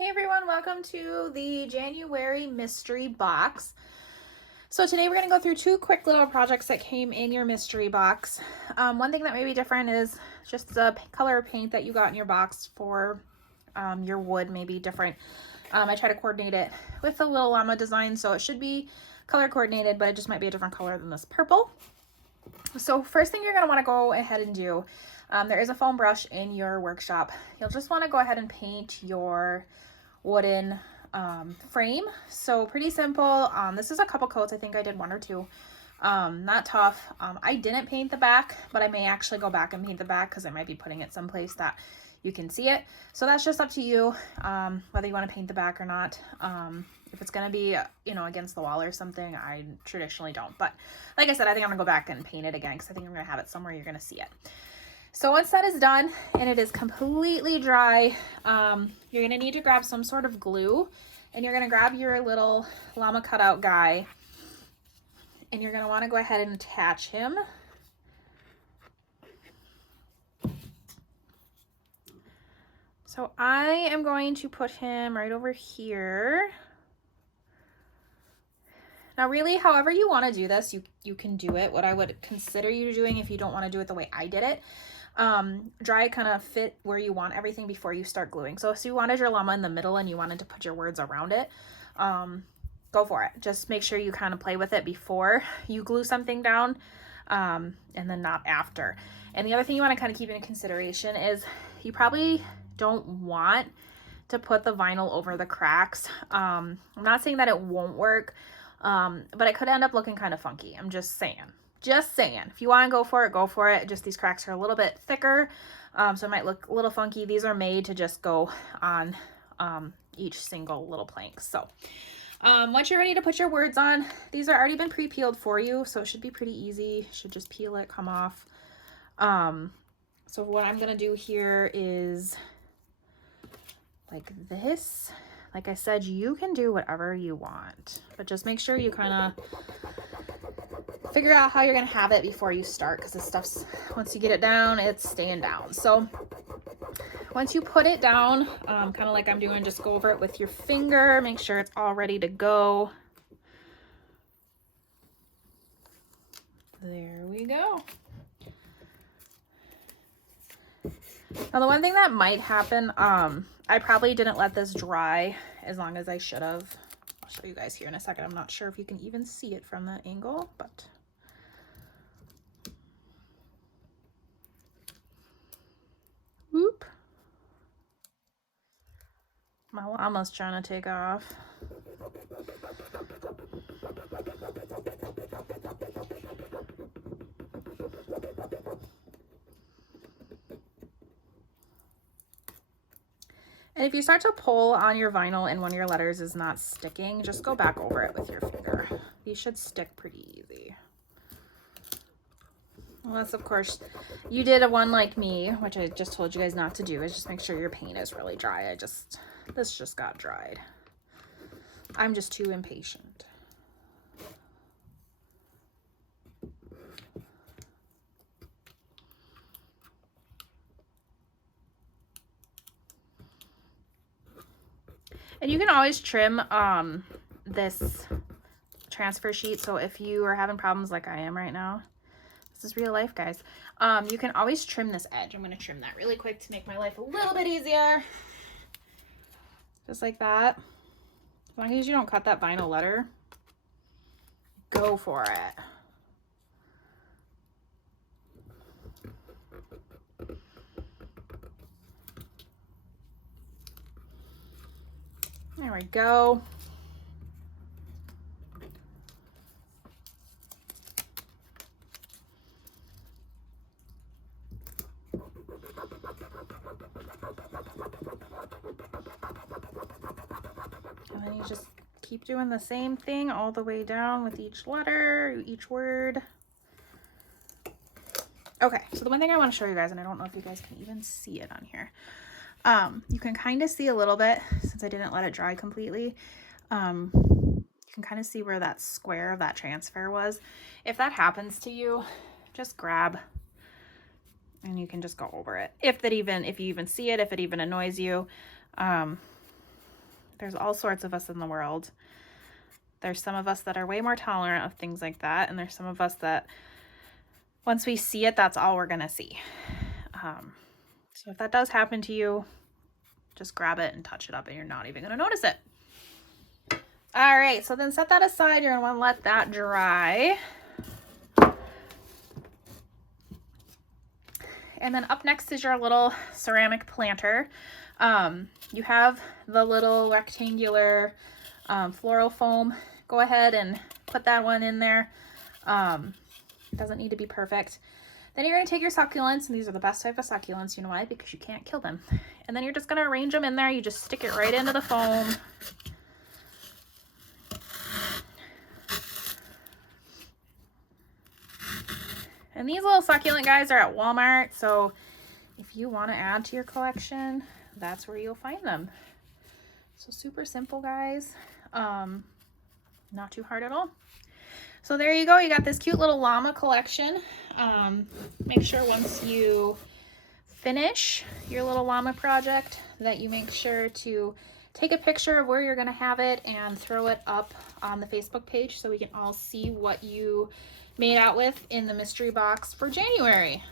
Hey everyone, welcome to the January mystery box. So today we're going to go through two quick little projects that came in your mystery box. One thing that may be different is just the color of paint that you got in your box for your wood may be different. I try to coordinate it with the little llama design, so it should be color coordinated, but it just might be a different color than this purple. So first thing you're going to want to go ahead and do, there is a foam brush in your workshop. You'll just want to go ahead and paint your wooden frame. So pretty simple. This is a couple coats. I think I did one or two. Not tough. I didn't paint the back, but I may actually go back and paint the back because I might be putting it someplace that you can see it. So that's just up to you, whether you want to paint the back or not. If it's going to be, against the wall or something, I traditionally don't. But like I said, I think I'm going to go back and paint it again because I think I'm going to have it somewhere you're going to see it. So once that is done and it is completely dry, you're going to need to grab some sort of glue, and you're going to grab your little llama cutout guy, and you're going to want to go ahead and attach him. So I am going to put him right over here. Now really, however you want to do this, you can do it. What I would consider you doing if you don't want to do it the way I did it, dry kind of fit where you want everything before you start gluing. So if you wanted your llama in the middle and you wanted to put your words around it, go for it. Just make sure you kind of play with it before you glue something down, and then not after. And the other thing you want to kind of keep in consideration is you probably don't want to put the vinyl over the cracks. I'm not saying that it won't work, but it could end up looking kind of funky. I'm just saying. If you want to go for it, go for it. Just these cracks are a little bit thicker, so it might look a little funky. These are made to just go on each single little plank. So once you're ready to put your words on, these are already been pre-peeled for you, so it should be pretty easy. Should just peel it, come off. So what I'm going to do here is like this. Like I said, you can do whatever you want, but just make sure you kind of figure out how you're going to have it before you start, because this stuff's, once you get it down, it's staying down. So once you put it down, kind of like I'm doing, just go over it with your finger, make sure it's all ready to go. There we go. Now the one thing that might happen, I probably didn't let this dry as long as I should have. I'll show you guys here in a second. I'm not sure if you can even see it from that angle, but whoop. My llama's trying to take off. And if you start to pull on your vinyl and one of your letters is not sticking, just go back over it with your finger. These should stick pretty easy. Unless, of course, you did a one like me, which I just told you guys not to do, is just make sure your paint is really dry. This just got dried. I'm just too impatient. And you can always trim this transfer sheet. So if you are having problems like I am right now, this is real life, guys. You can always trim this edge. I'm going to trim that really quick to make my life a little bit easier. Just like that. As long as you don't cut that vinyl letter, go for it. There we go. And then you just keep doing the same thing all the way down with each letter, each word. Okay, so the one thing I want to show you guys, and I don't know if you guys can even see it on here. You can kind of see a little bit, since I didn't let it dry completely. You can kind of see where that square of that transfer was. If that happens to you, just grab and you can just go over it. If you even see it, if it even annoys you, There's all sorts of us in the world. There's some of us that are way more tolerant of things like that, and there's some of us that once we see it, that's all we're gonna see. So if that does happen to you, just grab it and touch it up and you're not even gonna notice it. All right, so then set that aside. You're gonna wanna let that dry. And then up next is your little ceramic planter. You have the little rectangular floral foam. Go ahead and put that one in there. Doesn't need to be perfect. Then you're going to take your succulents, and these are the best type of succulents. You know why? Because you can't kill them. And then you're just going to arrange them in there. You just stick it right into the foam. And these little succulent guys are at Walmart, so if you want to add to your collection, that's where you'll find them. So super simple, guys. Not too hard at all. So there you go. You got this cute little llama collection. Make sure once you finish your little llama project that you make sure to take a picture of where you're going to have it and throw it up on the Facebook page so we can all see what you made out with in the mystery box for January.